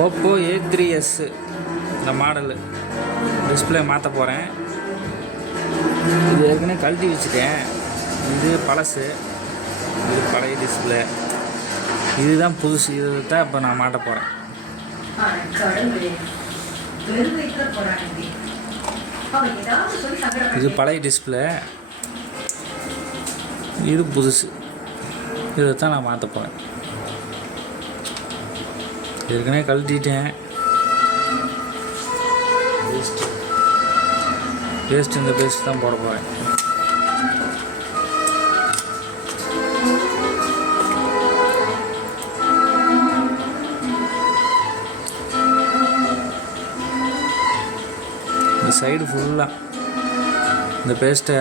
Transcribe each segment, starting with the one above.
Oppo A3s இந்த model display மாற்ற போகிறேன். இது ஏற்கனவே கழட்டி வச்சுட்டேன். இது பழசு, இது பழைய டிஸ்பிளே, இதுதான் புதுசு. இது தான் இப்போ நான் மாட்ட போகிறேன். இது பழைய டிஸ்பிளே, இது புதுசு. இதை தான் நான் மாற்ற போகிறேன். ஏற்கனவே கழட்டிட்டேன். பேஸ்ட் இந்த பேஸ்ட் தான் போட போகிறேன். இந்த சைடு ஃபுல்லாக இந்த பேஸ்ட்டை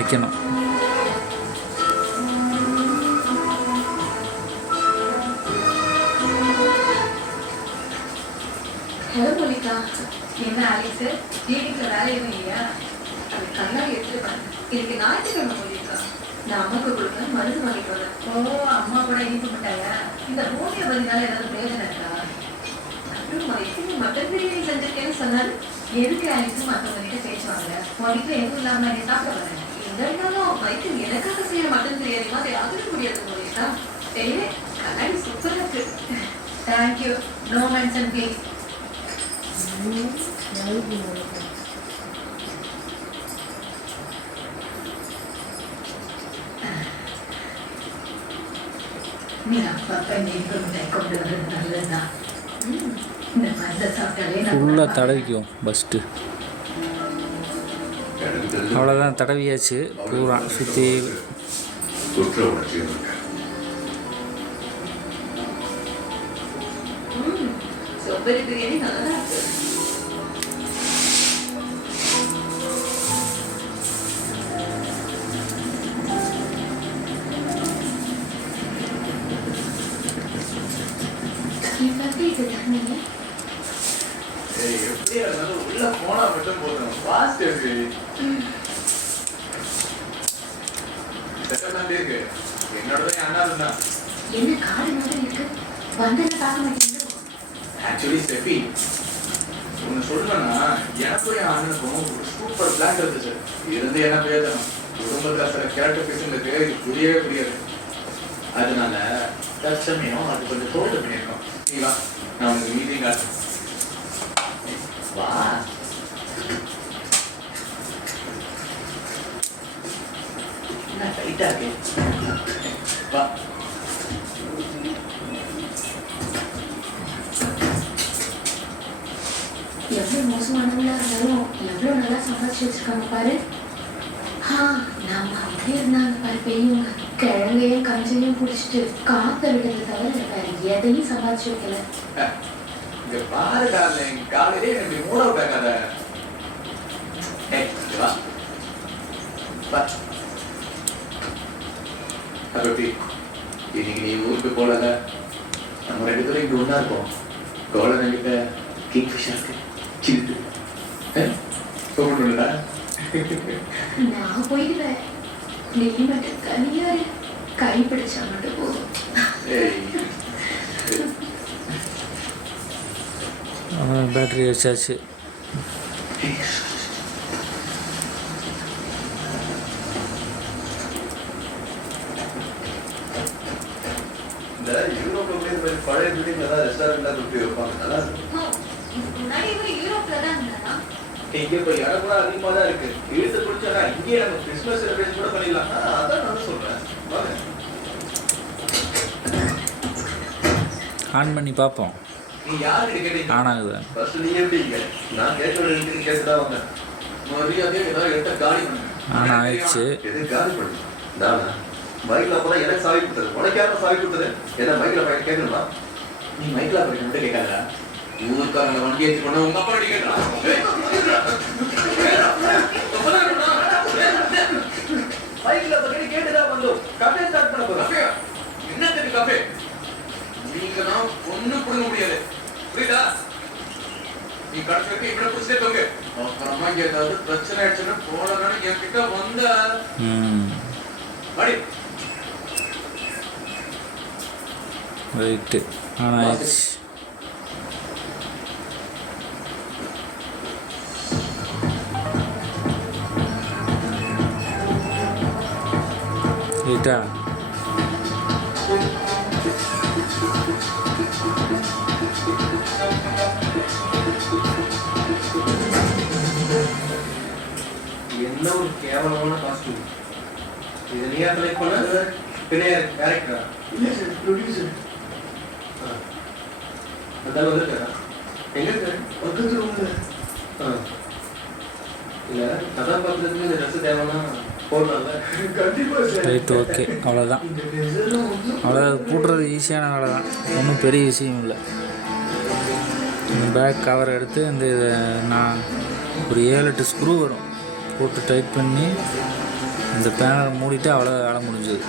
வைக்கணும். ஹலோ மோனிகா, என்ன ஆலிஸ் வீட்டுக்கு வேலை எதுவும் இல்லையா? அது கண்ணாடி எடுத்துட்டு பாருங்க. இன்னைக்கு ஞாயிற்றுக்கிழமை மோனிகா, நான் அம்மாவுக்கு கொடுக்க மருந்து வாங்கிட்டு வரேன். ஓ, அம்மா கூட இனிப்பு மாட்டாங்க. இந்த ஹோமியோ பதினால ஏதாவது பிரயோஜனம் இருக்கா? அப்புறம் மதிக்கு மட்டன் பிரியாணி செஞ்சிருக்கேன்னு சொன்னாரு. எதுக்கு ஆலிஸும் மற்றவங்க பேசுவாங்க? உனக்கு எதுவும் இல்லாம நீ சாப்பிட வரேன். எங்க இருந்தாலும் வயிற்று எனக்காக செய்ய மட்டன் பிரியாணி மாதிரி ஆகிட முடியாது மோனிகா. தெரியல, கண்ணாடி சூப்பரா இருக்கு. தேங்க்யூ. No mention please. ஃபுல்லாக தடவிக்கும் ஃபஸ்ட்டு. அவ்வளோதான், தடவியாச்சு பூரா சுற்றி. சொப்பரி பிரியாணி நல்லா இருக்கு. உள்ள போனா மட்டும் போதும். ஃபாஸ்ட் இருக்கு. செட்டப் இருக்கு. என்னோட அண்ணா இருந்தா என்ன காடு மாதிரி இருக்கு. வந்தத பார்க்க மாட்டீங்க. ஆக்சுவலி ஸ்டெஃபி ஒன்னு சொல்லணும்னா, எனக்கும் என் அண்ணனுக்கும் ஒரு சூப்பர் பிளான் இருந்துச்சு. இருந்து என்ன பிரயோஜனம்? குடும்பத்தில் சில கேரக்டர் பேசுங்களுக்கு புரியவே புரியாது. அதனால தற்சமயம் அது கொஞ்சம் தோல்வி பண்ணியிருக்கோம். நீ வா, நான் உங்களுக்கு மீட்டிங் காட்டுறேன். வா. என்ன டைட்டா இருக்கு? வா. எவ்வளவு மோசமானவங்களா இருந்தாலும் எவ்வளவு நல்லா சமாளிச்சு வச்சிருக்காங்க பாரு. நம்ம அப்படியே இருந்தாங்க பாரு பெரியவங்க. கிழங்கையும் கஞ்சையும் குடிச்சிட்டு காத்த விடுறத தவிர வேற எதையும் சமாளிச்சு வைக்கல. இங்க பாரு டார்லிங், காலையிலே எனக்கு மூட விட்டாங்க. வா வா. அப்படி இன்னைக்கு நீ ஊருக்கு போலல, நம்ம 2 பேரும் இங்க ஒண்ணா இருப்போம். கோலன் கிட்ட கிங் ஃபிஷர் இருக்கு, சில்லுது போகணும்ல. நான் போயிடுவேன். நீ மட்டும் கனியாரு கை பிடிச்சா மட்டும் போதும். பேட்டரி வச்சாச்சு. இந்த யூரோப்ல பழைய பில்டிங் ஏதாவது ரெஸ்டாரண்டா கொடுத்து வைப்பாங்க, நல்லா இருக்கும். முன்னாடி யூரோப்ல தான் இருந்தா இங்க இப்ப இடம் கூட அதிகமா தான் இருக்கு. இழுத்து பிடிச்சா இங்கேயே நம்ம கிறிஸ்துமஸ் செலிப்ரேஷன் கூட பண்ணிடலாம். அதான் நான் சொல்றேன். ஆன் பண்ணி பார்ப்போம். நீ யாருக்கு கேட்டீங்க? ஆன் ஆகுது. ஃபர்ஸ்ட் நீ எப்படிங்க? நான் கேட்கறது எனக்கு கேட்டுதான் வந்தேன். மரியாதையா ஏதாவது எடுத்த காலி பண்ணு. ஆன் ஆயிடுச்சு. எது காலி பண்ணு? நானா மைக்ல அப்பதான் எனக்கு சாவி கொடுத்தது. உனக்கு யாரும் சாவி கொடுத்தது? என்ன மைக்ல போய் கேட்கணுமா? நீ மைக்ல போய் மட்டும் கேட்காதா? ஊருக்காரங்க வண்டி ஏற்றி கொண்டு உங்க அப்பா வண்டி கேட்கலாம். மைக்ல போய் கேட்டுதான் வந்தோம். கஃபே ஸ்டார்ட் பண்ண போறோம். என்னத்துக்கு கஃபே? நீங்க நான் ஒண்ணும் புடுங்க முடியாது, புரியுதா? நீ கடைசி வரைக்கும் இப்படி புடிச்சே தோங்க. அப்புறமா ஏதாவது பிரச்சனை ஆயிடுச்சுன்னா போலன்னு என்கிட்ட வந்த வாடி. ரைட்டு, ஆன் ஆயிடுச்சு. ரைட்டா? என்ன ஒரு கேவலமான காஸ்டியூம். இதை நீயா செலக்ட் பண்ண பெரிய டேரக்டரா? இல்லை சார், ப்ரொடியூசர். அதான் வந்துருக்காரா? எங்க இருக்காரு? பக்கத்து ரூமில். இல்லை கதாபாத்திரத்துக்கு இந்த ட்ரெஸ்ஸு தேவைன்னா போடலாம்ல. கண்டிப்பாக சார். ரைட், ஓகே, அவ்வளோதான். இந்த டெசர்ட்லாம் வந்து அவ்வளோ பூட்டுறது ஈஸியான வேலை தான், ஒன்றும் பெரிய விஷயம் இல்லை. இந்த பேக் கவர் எடுத்து இந்த நான் ஒரு 7-8 ஸ்க்ரூ வரும், போட்டு டைட் பண்ணி இந்த பேனலை மூடிட்டு அவ்வளோ வேலை முடிஞ்சுது.